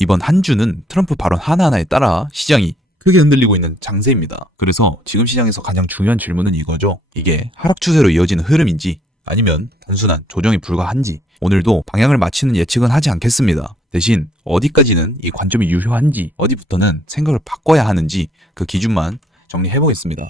이번 한 주는 트럼프 발언 하나하나에 따라 시장이 크게 흔들리고 있는 장세입니다. 그래서 지금 시장에서 가장 중요한 질문은 이거죠. 이게 하락 추세로 이어지는 흐름인지 아니면 단순한 조정에 불과한지, 오늘도 방향을 맞추는 예측은 하지 않겠습니다. 대신 어디까지는 이 관점이 유효한지, 어디부터는 생각을 바꿔야 하는지 그 기준만 정리해보겠습니다.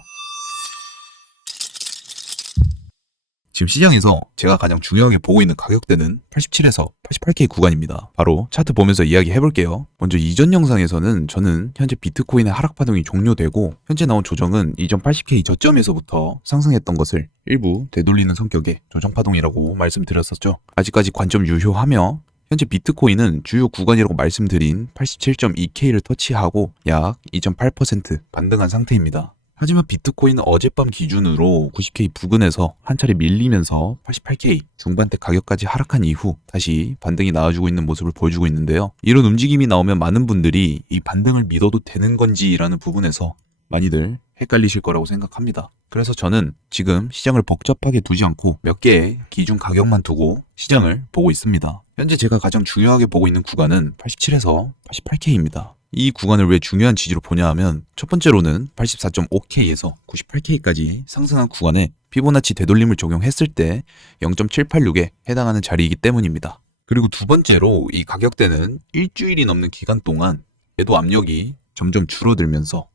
지금 시장에서 제가 가장 중요하게 보고 있는 가격대는 87에서 88K 구간입니다. 바로 차트 보면서 이야기해볼게요. 먼저 이전 영상에서는 저는 현재 비트코인의 하락 파동이 종료되고 현재 나온 조정은 이전 80K 저점에서부터 상승했던 것을 일부 되돌리는 성격의 조정 파동이라고 말씀드렸었죠. 아직까지 관점 유효하며 현재 비트코인은 주요 구간이라고 말씀드린 87.2K를 터치하고 약 2.8% 반등한 상태입니다. 하지만 비트코인은 어젯밤 기준으로 90K 부근에서 한 차례 밀리면서 88K 중반대 가격까지 하락한 이후 다시 반등이 나와주고 있는 모습을 보여주고 있는데요. 이런 움직임이 나오면 많은 분들이 이 반등을 믿어도 되는 건지라는 부분에서 많이들 헷갈리실 거라고 생각합니다. 그래서 저는 지금 시장을 복잡하게 두지 않고 몇 개의 기준 가격만 두고 시장을 보고 있습니다. 현재 제가 가장 중요하게 보고 있는 구간은 87에서 88K입니다. 이 구간을 왜 중요한 지지로 보냐 하면 첫 번째로는 84.5K에서 98K까지 상승한 구간에 피보나치 되돌림을 적용했을 때 0.786에 해당하는 자리이기 때문입니다. 그리고 두 번째로 이 가격대는 일주일이 넘는 기간 동안 매도 압력이 점점 줄어들면서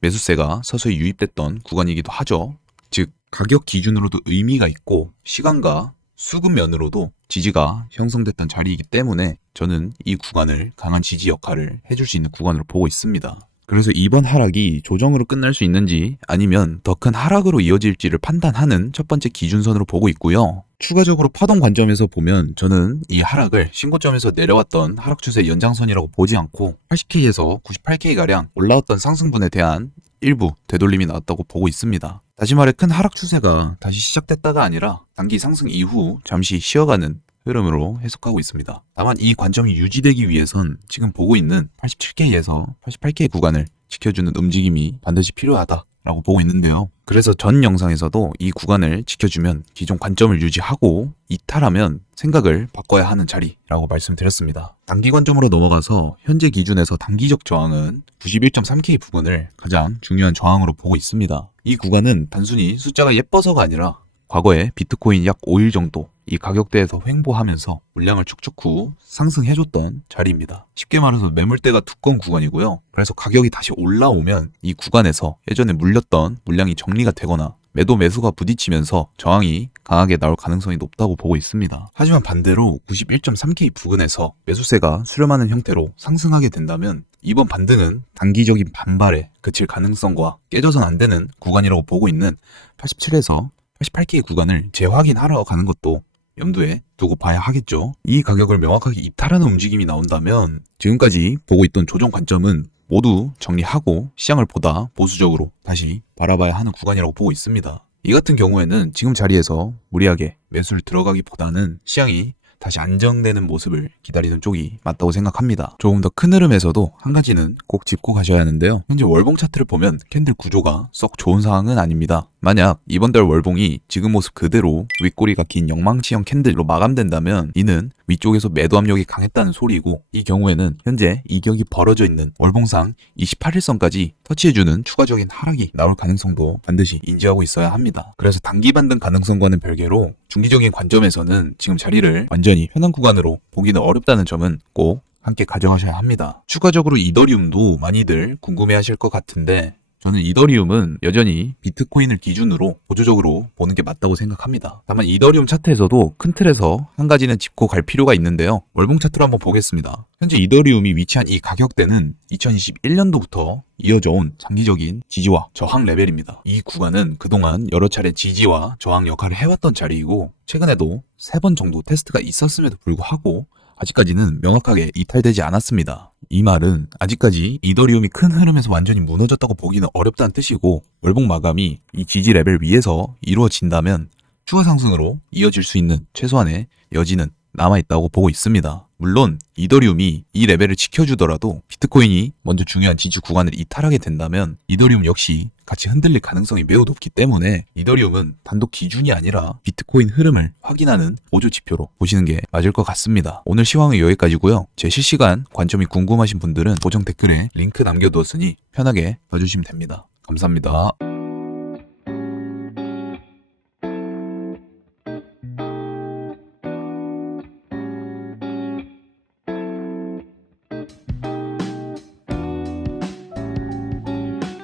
매수세가 서서히 유입됐던 구간이기도 하죠. 즉 가격 기준으로도 의미가 있고 시간과 수급 면으로도 지지가 형성됐던 자리이기 때문에 저는 이 구간을 강한 지지 역할을 해줄 수 있는 구간으로 보고 있습니다. 그래서 이번 하락이 조정으로 끝날 수 있는지 아니면 더 큰 하락으로 이어질지를 판단하는 첫 번째 기준선으로 보고 있고요. 추가적으로 파동 관점에서 보면 저는 이 하락을 신고점에서 내려왔던 하락 추세 연장선이라고 보지 않고 80K에서 98K가량 올라왔던 상승분에 대한 일부 되돌림이 나왔다고 보고 있습니다. 다시 말해 큰 하락 추세가 다시 시작됐다가 아니라 단기 상승 이후 잠시 쉬어가는 흐름으로 해석하고 있습니다. 다만 이 관점이 유지되기 위해선 지금 보고 있는 87K에서 88K 구간을 지켜주는 움직임이 반드시 필요하다라고 보고 있는데요. 그래서 전 영상에서도 이 구간을 지켜주면 기존 관점을 유지하고 이탈하면 생각을 바꿔야 하는 자리라고 말씀드렸습니다. 단기 관점으로 넘어가서 현재 기준에서 단기적 저항은 91.3K 부근을 가장 중요한 저항으로 보고 있습니다. 이 구간은 단순히 숫자가 예뻐서가 아니라 과거에 비트코인 약 5일 정도 이 가격대에서 횡보하면서 물량을 축적 후 상승해줬던 자리입니다. 쉽게 말해서 매물대가 두꺼운 구간이고요. 그래서 가격이 다시 올라오면 이 구간에서 예전에 물렸던 물량이 정리가 되거나 매도 매수가 부딪히면서 저항이 강하게 나올 가능성이 높다고 보고 있습니다. 하지만 반대로 91.3K 부근에서 매수세가 수렴하는 형태로 상승하게 된다면 이번 반등은 단기적인 반발에 그칠 가능성과 깨져선 안 되는 구간이라고 보고 있는 87에서 88K 구간을 재확인하러 가는 것도 염두에 두고 봐야 하겠죠. 이 가격을 명확하게 이탈하는 움직임이 나온다면 지금까지 보고 있던 조정 관점은 모두 정리하고 시장을 보다 보수적으로 다시 바라봐야 하는 구간이라고 보고 있습니다. 이 같은 경우에는 지금 자리에서 무리하게 매수를 들어가기보다는 시장이 다시 안정되는 모습을 기다리는 쪽이 맞다고 생각합니다. 조금 더 큰 흐름에서도 한 가지는 꼭 짚고 가셔야 하는데요. 현재 월봉 차트를 보면 캔들 구조가 썩 좋은 상황은 아닙니다. 만약 이번 달 월봉이 지금 모습 그대로 윗꼬리가 긴 영망치형 캔들로 마감된다면 이는 위쪽에서 매도 압력이 강했다는 소리이고, 이 경우에는 현재 이격이 벌어져 있는 월봉상 28일선까지 터치해주는 추가적인 하락이 나올 가능성도 반드시 인지하고 있어야 합니다. 그래서 단기 반등 가능성과는 별개로 중기적인 관점에서는 지금 자리를 완전히 편한 구간으로 보기는 어렵다는 점은 꼭 함께 가정하셔야 합니다. 추가적으로 이더리움도 많이들 궁금해하실 것 같은데 저는 이더리움은 여전히 비트코인을 기준으로 보조적으로 보는 게 맞다고 생각합니다. 다만 이더리움 차트에서도 큰 틀에서 한 가지는 짚고 갈 필요가 있는데요. 월봉 차트로 한번 보겠습니다. 현재 이더리움이 위치한 이 가격대는 2021년도부터 이어져 온 장기적인 지지와 저항 레벨입니다. 이 구간은 그동안 여러 차례 지지와 저항 역할을 해왔던 자리이고 최근에도 3번 정도 테스트가 있었음에도 불구하고 아직까지는 명확하게 이탈되지 않았습니다. 이 말은 아직까지 이더리움이 큰 흐름에서 완전히 무너졌다고 보기는 어렵다는 뜻이고, 월봉 마감이 이 지지 레벨 위에서 이루어진다면 추가 상승으로 이어질 수 있는 최소한의 여지는 남아있다고 보고 있습니다. 물론 이더리움이 이 레벨을 지켜주더라도 비트코인이 먼저 중요한 지지 구간을 이탈하게 된다면 이더리움 역시 같이 흔들릴 가능성이 매우 높기 때문에 이더리움은 단독 기준이 아니라 비트코인 흐름을 확인하는 보조 지표로 보시는 게 맞을 것 같습니다. 오늘 시황은 여기까지고요. 제 실시간 관점이 궁금하신 분들은 고정 댓글에 링크 남겨두었으니 편하게 봐주시면 됩니다. 감사합니다.